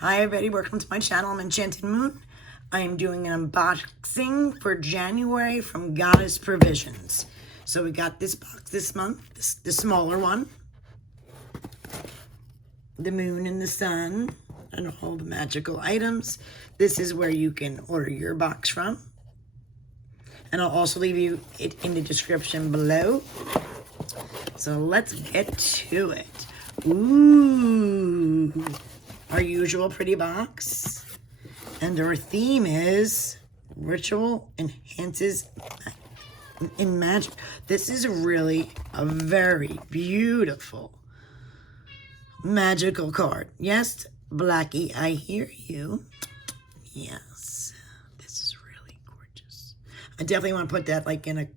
Hi everybody, welcome to my channel. I'm Enchanted Moon. I am doing an unboxing for January from Goddess Provisions. So we got this box this month, the smaller one. The moon and the sun and all the magical items. This is where you can order your box from. And I'll also leave you it in the description below. So let's get to it. Ooh. Our usual pretty box. And our theme is Ritual Enhances in Magic. This is really a very beautiful magical card. Yes, Blackie, I hear you. Yes, this is really gorgeous. I definitely want to put that like in a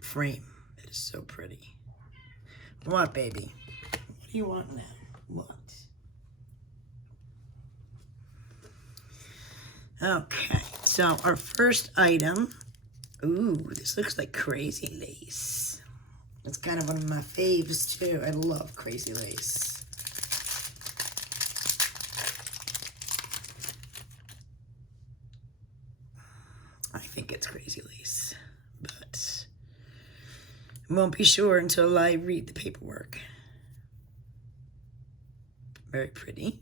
frame. It is so pretty. What, baby? What do you want now? What? Okay, so our first item, ooh, this looks like crazy lace. It's kind of one of my faves too. I love crazy lace. I think it's crazy lace, but I won't be sure until I read the paperwork. Very pretty.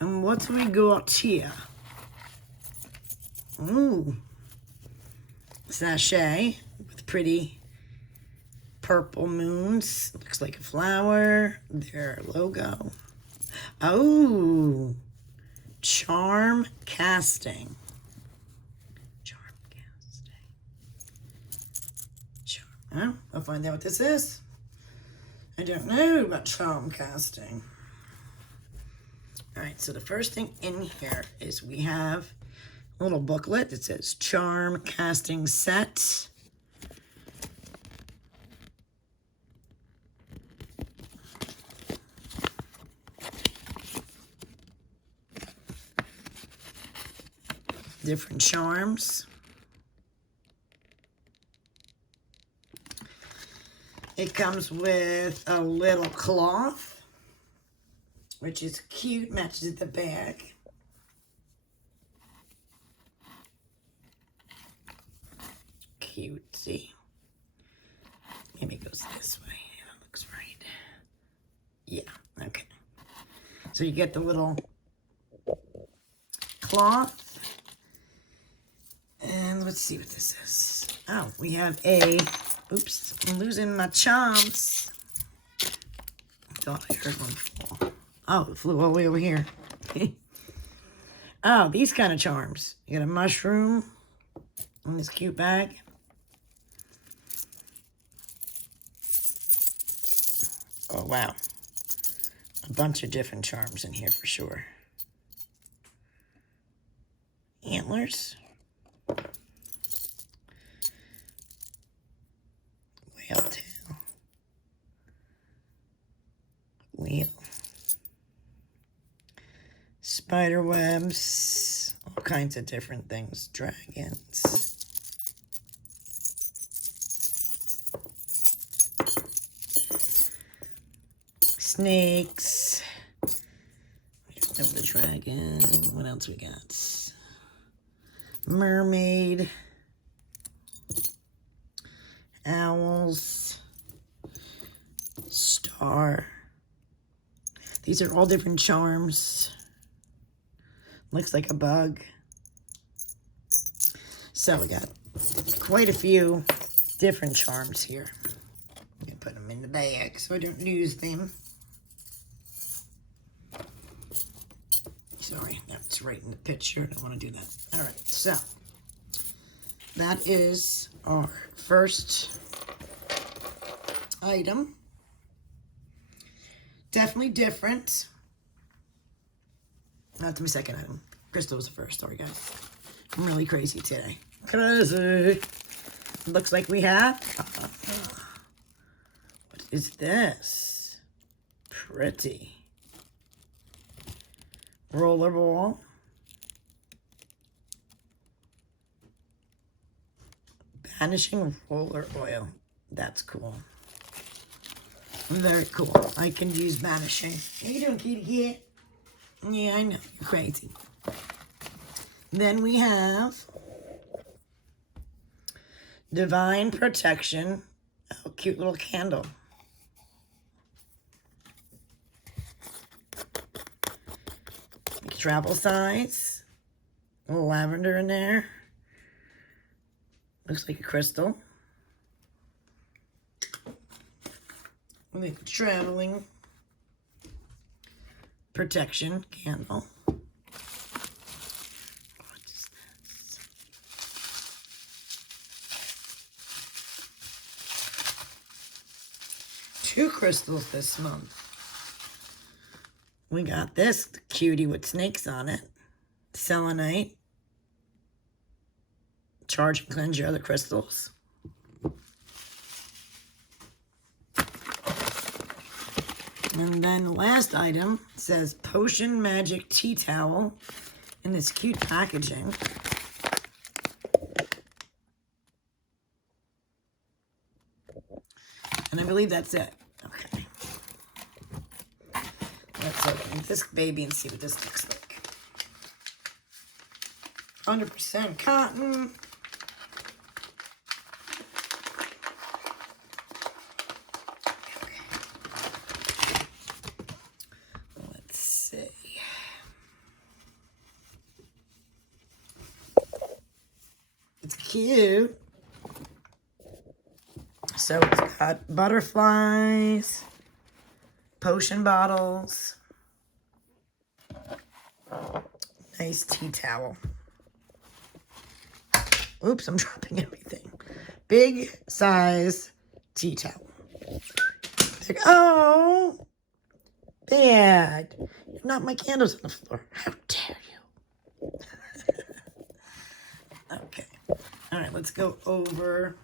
And what do we got here? Ooh. Sachet with pretty purple moons. Looks like a flower. Their logo. Oh. Charm casting. Charm casting. Charm. Oh, I'll find out what this is. I don't know about charm casting. All right, so the first thing in here is we have a little booklet that says Charm Casting Set. Different charms. It comes with a little cloth, which is cute, matches the bag. Cutesy. Maybe it goes this way. Yeah, that looks right. Yeah, okay. So you get the little cloth. And let's see what this is. Oh, we have a, oops, I'm losing my charms. Thought I heard one fall. Oh, it flew all the way over here. Oh, these kind of charms. You got a mushroom in this cute bag. Oh, wow. A bunch of different charms in here for sure. Antlers. Whale tail. Wheel. Spider webs. All kinds of different things. Dragons. Snakes. We have the dragon. What else we got? Mermaid. Owls. Star. These are all different charms. Looks like a bug. So we got quite a few different charms here. I'm gonna put them in the bag so I don't lose them. Sorry, that's right in the picture. I don't want to do that. All right, so that is our first item. Definitely different. That's my second item. Crystal was the first. Sorry, guys. I'm really crazy today. Crazy. Looks like we have... what is this? Pretty. Rollerball. Vanishing roller oil. That's cool. Very cool. I can use banishing. How you doing, kitty cat? Yeah, I know. You're crazy. Then we have Divine Protection. Oh, cute little candle. Travel size. A little lavender in there. Looks like a crystal. Like traveling protection candle. What is this? Two crystals this month. We got this cutie with snakes on it. Selenite. Charge and cleanse your other crystals. And then the last item says Potion Magic Tea Towel in this cute packaging. And I believe that's it. Okay. Let's open this baby and see what this looks like. 100% cotton. It's cute. So it's got butterflies, potion bottles, nice tea towel. Oops, I'm dropping everything. Big size tea towel. Oh, bad. You knocked my candles on the floor. How dare you? Okay. All right, let's go over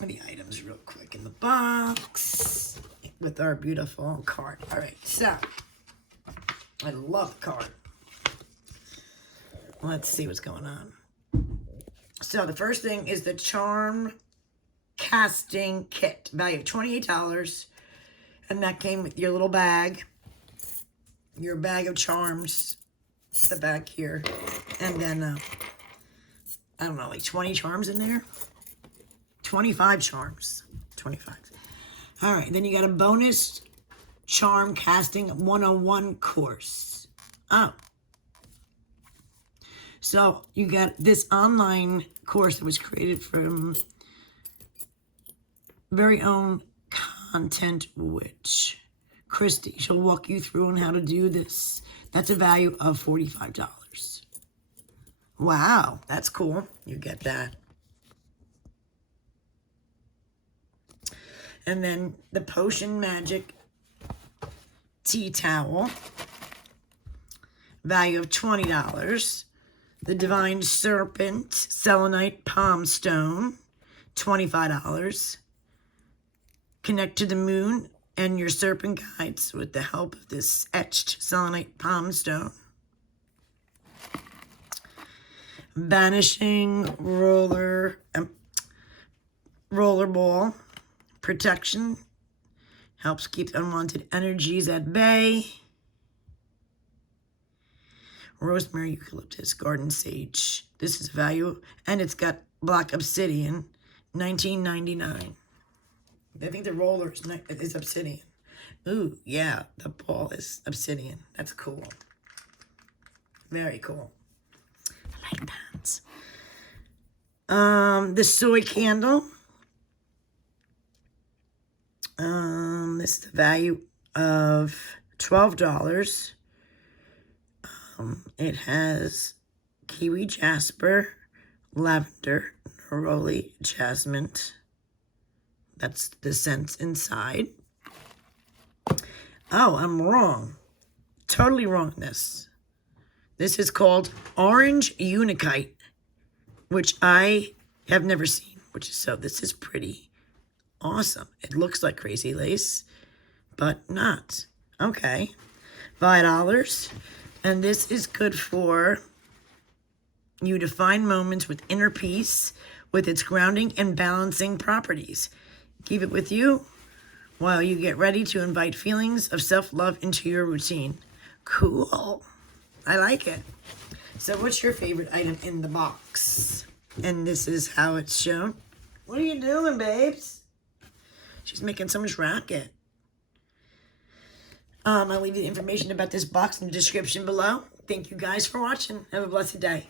the items real quick in the box with our beautiful card. All right, so I love the card. Let's see what's going on. So the first thing is the Charm Casting Kit, value of $28, and that came with your little bag, your bag of charms, the back here, and then I don't know, like 20 charms in there. 25 charms. 25. All right, then you got a bonus Charm Casting 101 course. Oh. So you got this online course that was created from very own content witch, Christy. She'll walk you through on how to do this. That's a value of $45. Wow, that's cool. You get that. And then the Potion Magic Tea Towel, value of $20. The Divine Serpent Selenite Palm Stone, $25. Connect to the moon and your serpent guides with the help of this etched selenite palm stone. Banishing roller ball protection helps keep unwanted energies at bay. Rosemary, eucalyptus, garden sage. This is value, and it's got black obsidian, $19.99. I think the roller is obsidian. Ooh, yeah, the ball is obsidian. That's cool. Very cool. I like that. The soy candle. This is the value of $12. It has kiwi jasper, lavender, neroli, jasmine. That's the scents inside. Oh, I'm wrong. Totally wrong on this. This is called Orange Unikite, which I have never seen, so this is pretty awesome. It looks like Crazy Lace, but not. Okay. $5. And this is good for you to find moments with inner peace with its grounding and balancing properties. Keep it with you while you get ready to invite feelings of self-love into your routine. Cool. I like it. So what's your favorite item in the box? And this is how it's shown. What are you doing, babes? She's making so much racket. I'll leave you the information about this box in the description below. Thank you guys for watching. Have a blessed day.